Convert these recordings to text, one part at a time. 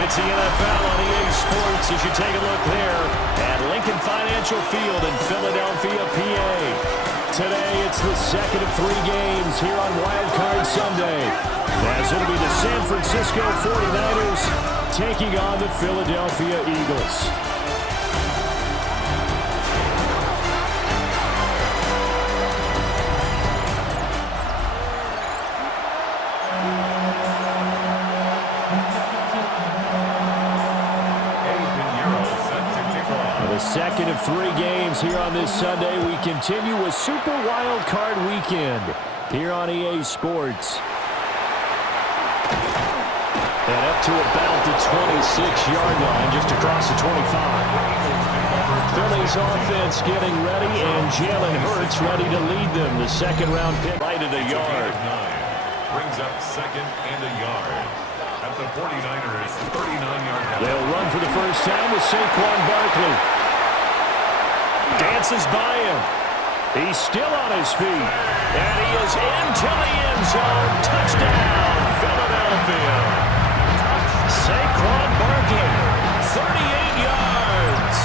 It's the NFL on EA Sports as you take a look there at Lincoln Financial Field in Philadelphia, PA. Today, it's the second of 3 games here on Wild Card Sunday, as it'll be the San Francisco 49ers taking on the Philadelphia Eagles. Second of 3 games here on this Sunday. We continue with Super Wild Card Weekend here on EA Sports. And up to about the 26-yard line, just across the 25. Philly's offense getting ready, and Jalen Hurts ready to lead them. The second-round pick right at a yard. Brings up second and a yard. At the 49ers, 39-yard line. They'll run for the first time with Saquon Barkley. Dances by him. He's still on his feet. And he is into the end zone. Touchdown, Philadelphia. Saquon Barkley, 38 yards.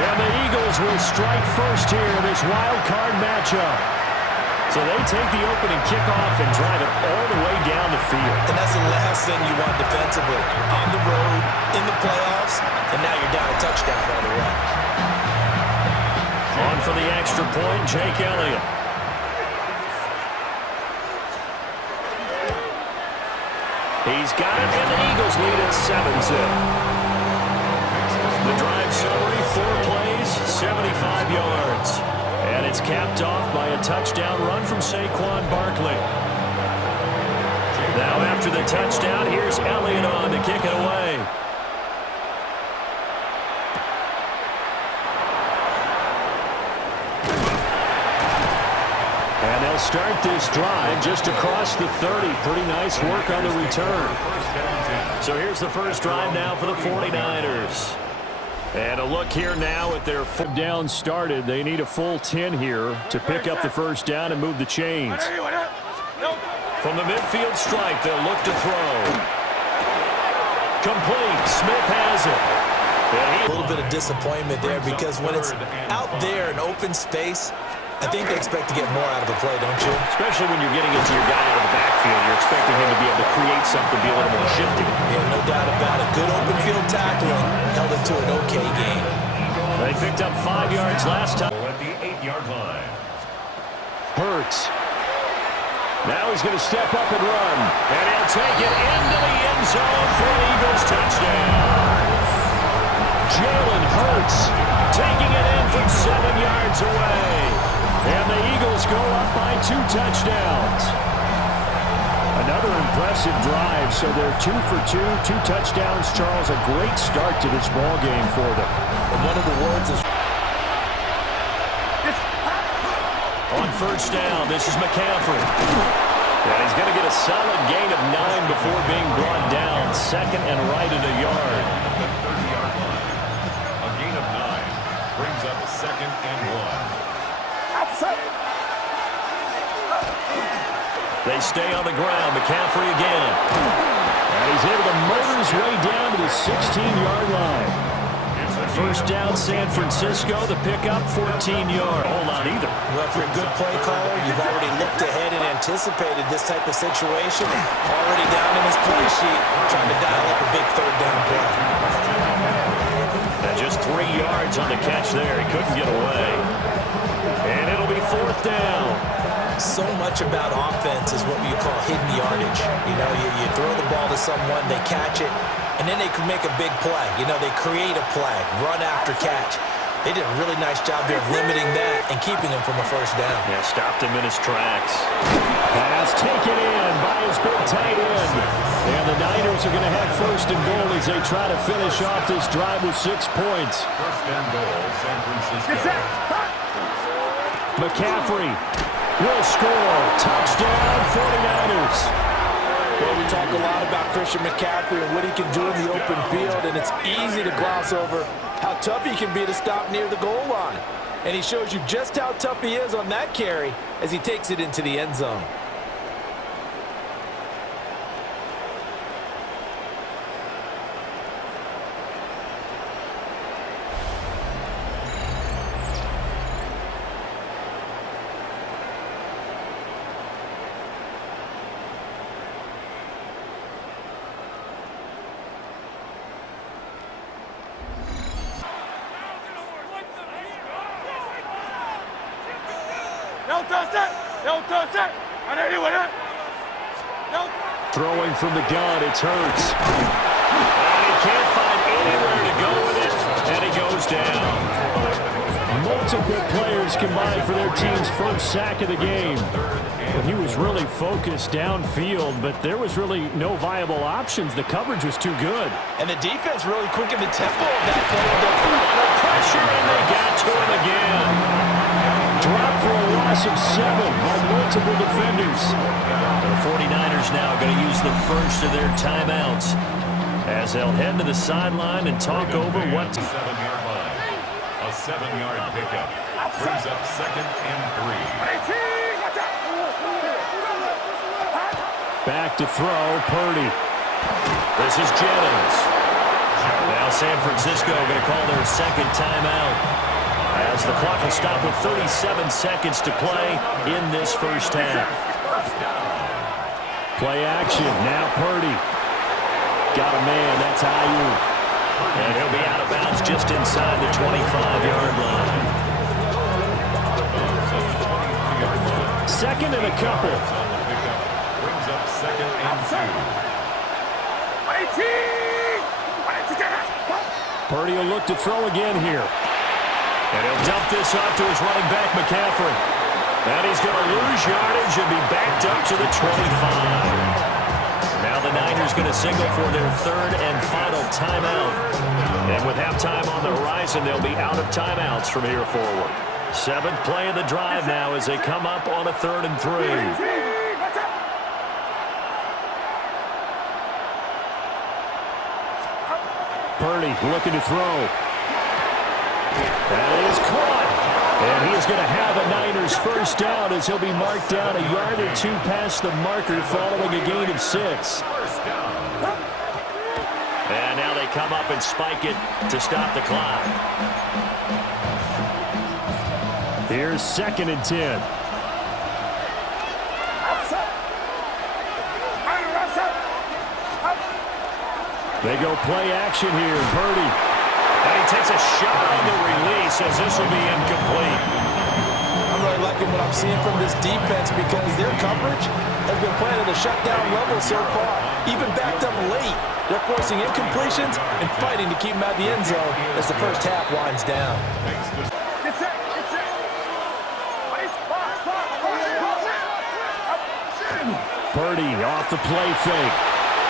And the Eagles will strike first here in this wild card matchup. So they take the opening kickoff and drive it all the way down the field. And that's the last thing you want defensively. On the road, in the playoffs, and now you're down a touchdown right away. On for the extra point, Jake Elliott. He's got it, and the Eagles lead at 7-zip. The drive summary, 4 plays, 75 yards. And it's capped off by a touchdown run from Saquon Barkley. Now after the touchdown, here's Elliott on to kick it away. And they'll start this drive just across the 30. Pretty nice work on the return. So here's the first drive now for the 49ers. And a look here now at their down started. They need a full 10 here to pick up the first down and move the chains. From the midfield stripe, they'll look to throw. Complete. Smith has it. A little bit of disappointment there because when it's out there in open space, I think they expect to get more out of the play, don't you? Especially when you're getting into your guy out of the backfield. You're expecting him to be able to create something, be a little more shifty. Yeah, no doubt about it. Good open field tackling held it to an okay game. They picked up 5 yards last time. At the 8-yard line. Hurts. Now he's going to step up and run. And he'll take it into the end zone for an Eagles touchdown. Jalen Hurts taking it in from 7 yards away. And the Eagles go up by 2 touchdowns. Another impressive drive, so they're 2 for 2, 2 touchdowns. Charles, a great start to this ball game for them. And one of the words is... On first down, this is McCaffrey. And he's going to get a solid gain of 9 before being brought down. Second and right at a yard. At the 30-yard line. A gain of 9 brings up second and 1. They stay on the ground. McCaffrey again. And he's able to motor his way down to the 16-yard line. First down, San Francisco. The pickup, 14 yards. Hold on either. Well, if you're a good play caller, you've already looked ahead and anticipated this type of situation. Already down in his play sheet, trying to dial up a big third down play. And just 3 yards on the catch there. He couldn't get away. And it'll be 4th down. So much about offense is what you call hidden yardage. You know, you throw the ball to someone, they catch it, and then they can make a big play. You know, they create a play, run after catch. They did a really nice job there of limiting that and keeping him from a first down. Yeah, stopped him in his tracks. Pass taken in by his big tight end. And the Niners are going to have first and goal as they try to finish off this drive with 6 points. First and goal, San Francisco. McCaffrey will score. Touchdown, 49ers. Well, we talk a lot about Christian McCaffrey and what he can do in the open field, and it's easy to gloss over how tough he can be to stop near the goal line. And he shows you just how tough he is on that carry as he takes it into the end zone. Throwing from the gun, it's Hurts. And he can't find anywhere to go with it, and he goes down. Multiple players combined for their team's first sack of the game. He was really focused downfield, but there was really no viable options. The coverage was too good. And the defense really quickened the tempo of that play. Under pressure, and they got to him again. Drop for a loss of 7 by multiple defenders. The 49ers now going to use the first of their timeouts as they'll head to the sideline and talk over what. 7-yard line. A 7-yard pickup. Brings up 2nd and 3. Back to throw, Purdy. This is Jennings. Now San Francisco going to call their second timeout as the clock will stop with 37 seconds to play in this first half. Play action, now Purdy. Got a man, that's Ayuk. And he'll be out of bounds just inside the 25-yard line. Second and a couple. Brings up 2nd and 2. Purdy will look to throw again here. And he'll dump this off to his running back, McCaffrey. And he's going to lose yardage and be backed up to the 25. Now the Niners going to signal for their third and final timeout. And with halftime on the horizon, they'll be out of timeouts from here forward. 7th play of the drive now as they come up on a 3rd and 3. Purdy looking to throw. That is caught. And he is going to have a Niners first down as he'll be marked down a yard or 2 past the marker following a gain of 6. And now they come up and spike it to stop the clock. Here's 2nd and 10. They go play action here. Purdy. And he takes a shot on the release as this will be incomplete. I'm really liking what I'm seeing from this defense because their coverage has been playing at a shutdown level so far. Even backed up late, they're forcing incompletions and fighting to keep them out of the end zone as the first half winds down. Purdy off the play fake.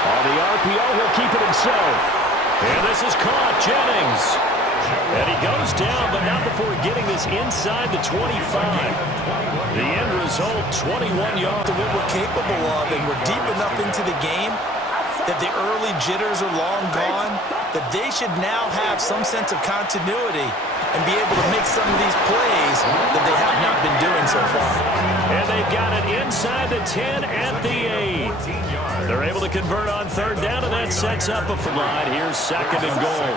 On the RPO, he'll keep it himself. And this is caught, Jennings. And he goes down, but not before getting this inside the 25. The end result, 21 yards. What we're capable of, and we're deep enough into the game that the early jitters are long gone, that they should now have some sense of continuity and be able to make some of these plays that they have not been doing so far. And they've got it inside the 10 at the 8. They're able to convert on 3rd down, and that sets up a slide. Here's 2nd and goal.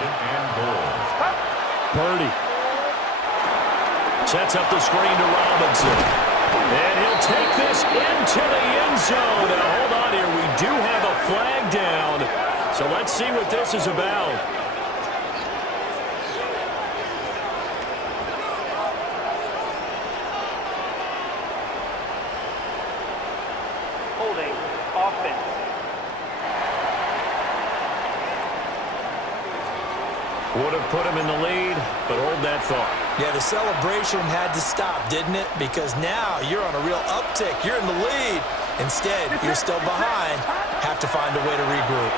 Purdy sets up the screen to Robinson. And he'll take this into the end zone. Now, hold on here. We do have a flag down. So let's see what this is about. Holding offense. Would have put him in the lead, but hold that thought. Yeah, the celebration had to stop, didn't it? Because now you're on a real uptick. You're in the lead. Instead, you're still behind. Have to find a way to regroup.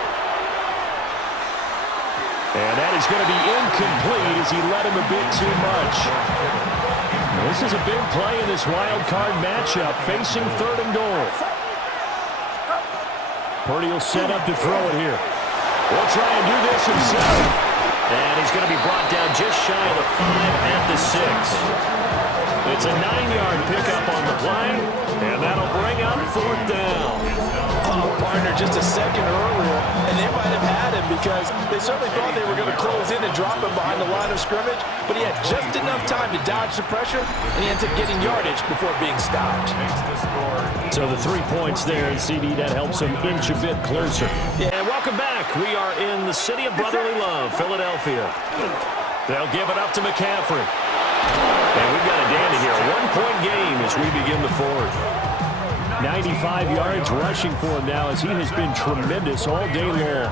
And that is going to be incomplete as he led him a bit too much. This is a big play in this wild card matchup, facing 3rd and goal. Purdy will set up to throw it here. Will try and do this himself. And he's going to be brought down just shy of the 5 at the 6. It's a 9-yard pickup on the play, and that'll bring up 4th down. Oh, partner, just a second earlier, and they might have had him because they certainly thought they were going to close in and drop him behind the line of scrimmage, but he had just enough time to dodge the pressure, and he ends up getting yardage before being stopped. So the 3 points there, and CD, that helps him inch a bit closer. Yeah, welcome back. We are in the city of brotherly love, Philadelphia. They'll give it up to McCaffrey. And we've got a dandy here. A one-point game as we begin the fourth. 95 yards rushing for him now as he has been tremendous all day long.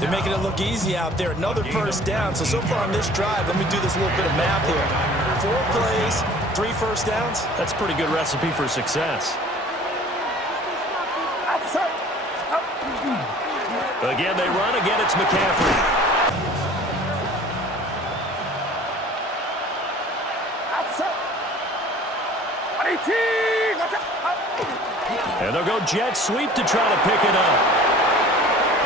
They're making it look easy out there. Another first down. So far on this drive, let me do this little bit of math here. 4 plays, 3 first downs. That's a pretty good recipe for success. Again, they run. Again, it's McCaffrey. And they'll go jet sweep to try to pick it up.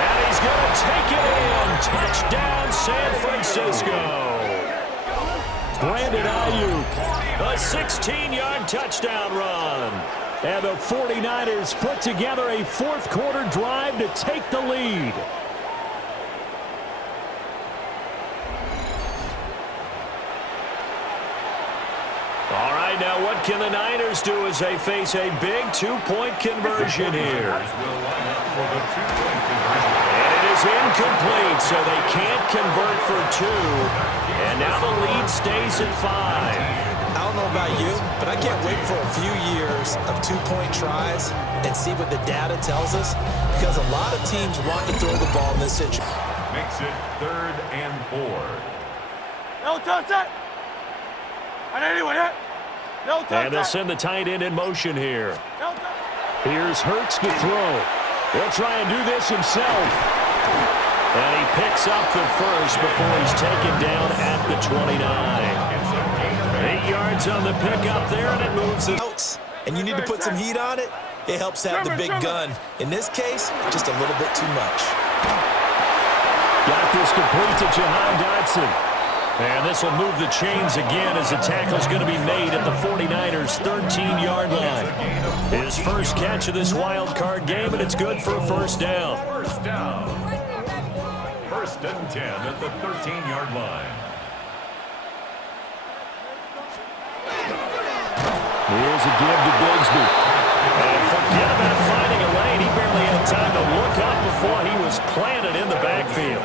And he's going to take it in. Touchdown, San Francisco. Brandon Ayuk, a 16-yard touchdown run. And the 49ers put together a fourth-quarter drive to take the lead. All right, now what can the Niners do as they face a big two-point conversion here? And it is incomplete, so they can't convert for 2. And now the lead stays at 5. I don't know about you, but I can't wait for a few years of two-point tries and see what the data tells us, because a lot of teams want to throw the ball in this situation. Makes it 3rd and 4. No touch that. And they'll send the tight end in motion here. Here's Hurts to throw. He'll try and do this himself. And he picks up the first before he's taken down at the 29. 8 yards on the pickup there, and it moves it. And you need to put some heat on it. It helps have the big gun. In this case, just a little bit too much. Got this complete to Jahan Dotson. And this will move the chains again as the tackle's going to be made at the 49ers' 13-yard line. His first catch of this wild card game, and it's good for a first down. First down. 1st and 10 at the 13-yard line. Here's a give to Bigsby. And forget about finding a lane. He barely had time to look up before he was planted in the backfield.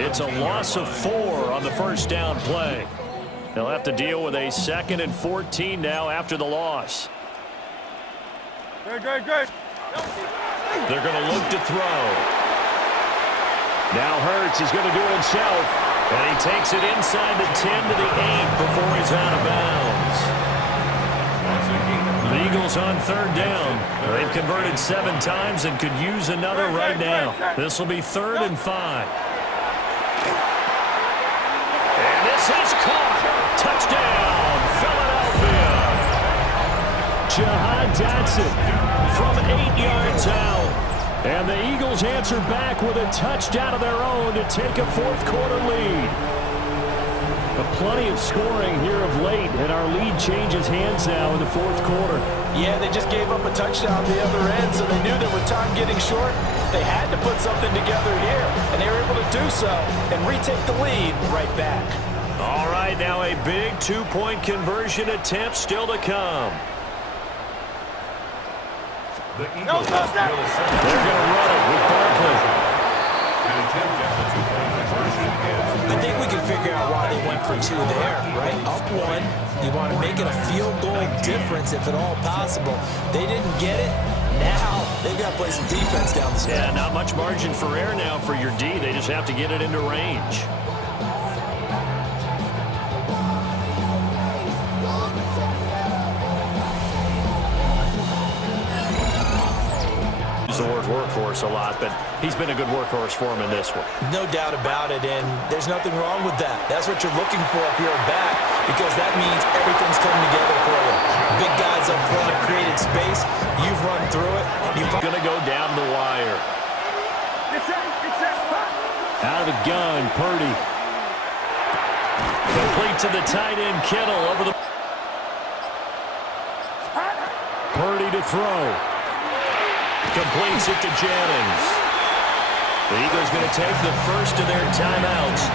It's a loss of 4 on the first down play. They'll have to deal with a 2nd and 14 now after the loss. Good. They're going to look to throw. Now Hurts is going to do it himself. And he takes it inside the 10 to the 8 before he's out of bounds. The Eagles on 3rd down. They've converted 7 times and could use another right now. This will be 3rd and 5. And this is caught. Touchdown, Philadelphia. Jahan Dotson from 8 yards out. And the Eagles answer back with a touchdown of their own to take a fourth-quarter lead. Plenty of scoring here of late, and our lead changes hands now in the fourth quarter. Yeah, they just gave up a touchdown the other end, so they knew that with time getting short, they had to put something together here, and they were able to do so and retake the lead right back. All right, now a big two-point conversion attempt still to come. The Eagles They're going to run it with Barkley. An attempt at the two-point conversion is. I think we can figure out why they went for 2 there, right? Up 1, you want to make it a field goal difference if at all possible. They didn't get it. Now they've got to play some defense down the stretch. Yeah, not much margin for error now for your D. They just have to get it into range. The word workhorse a lot, but he's been a good workhorse for him in this one. No doubt about it, and there's nothing wrong with that. That's what you're looking for if you're a back, because that means everything's coming together for you. Big guys up front have created space. You've run through it. You're going to go down the wire. Out of the gun, Purdy. Complete to the tight end, Kittle over the... Purdy to throw. Completes it to Jennings. The Eagles going to take the first of their timeouts.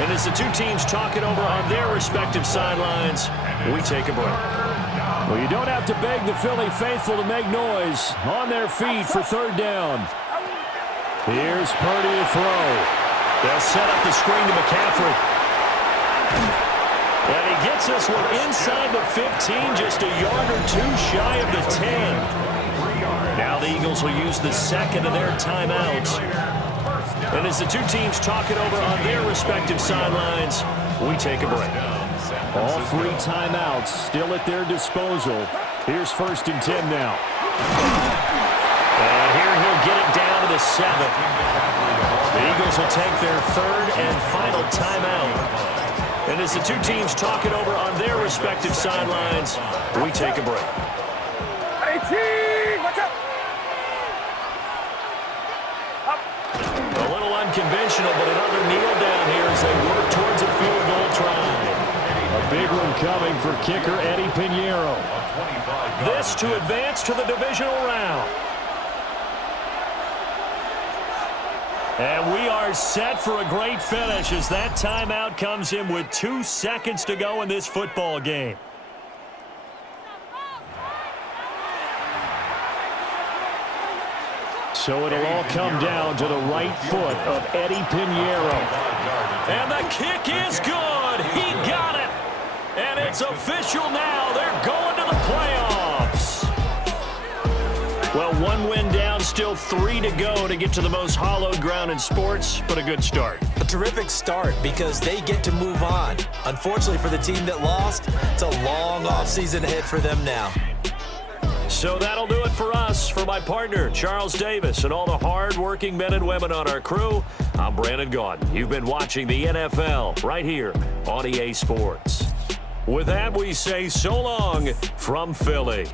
And as the two teams talk it over on their respective sidelines, we take a break. Well, you don't have to beg the Philly faithful to make noise. On their feet for 3rd down. Here's Purdy to throw. They'll set up the screen to McCaffrey. And he gets this one inside the 15, just a yard or two shy of the 10. Now the Eagles will use the second of their timeouts. And as the two teams talk it over on their respective sidelines, we take a break. All three timeouts still at their disposal. Here's 1st and 10 now. And here he'll get it down to the 7. The Eagles will take their third and final timeout. And as the two teams talk it over on their respective sidelines, we take a break. 18, watch out. A little unconventional, but another kneel down here as they work towards a field goal try. A big one coming for kicker Eddie Pinheiro. This to advance to the divisional round. And we are set for a great finish as that timeout comes in with 2 seconds to go in this football game. So it'll all come down to the right foot of Eddie Pinheiro. And the kick is good. He got it. And it's official now. They're going to the playoffs. Well, 1 win down, still 3 to go to get to the most hallowed ground in sports, but a good start. A terrific start because they get to move on. Unfortunately for the team that lost, it's a long offseason ahead for them now. So that'll do it for us. For my partner, Charles Davis, and all the hard-working men and women on our crew, I'm Brandon Gaudin. You've been watching the NFL right here on EA Sports. With that, we say so long from Philly.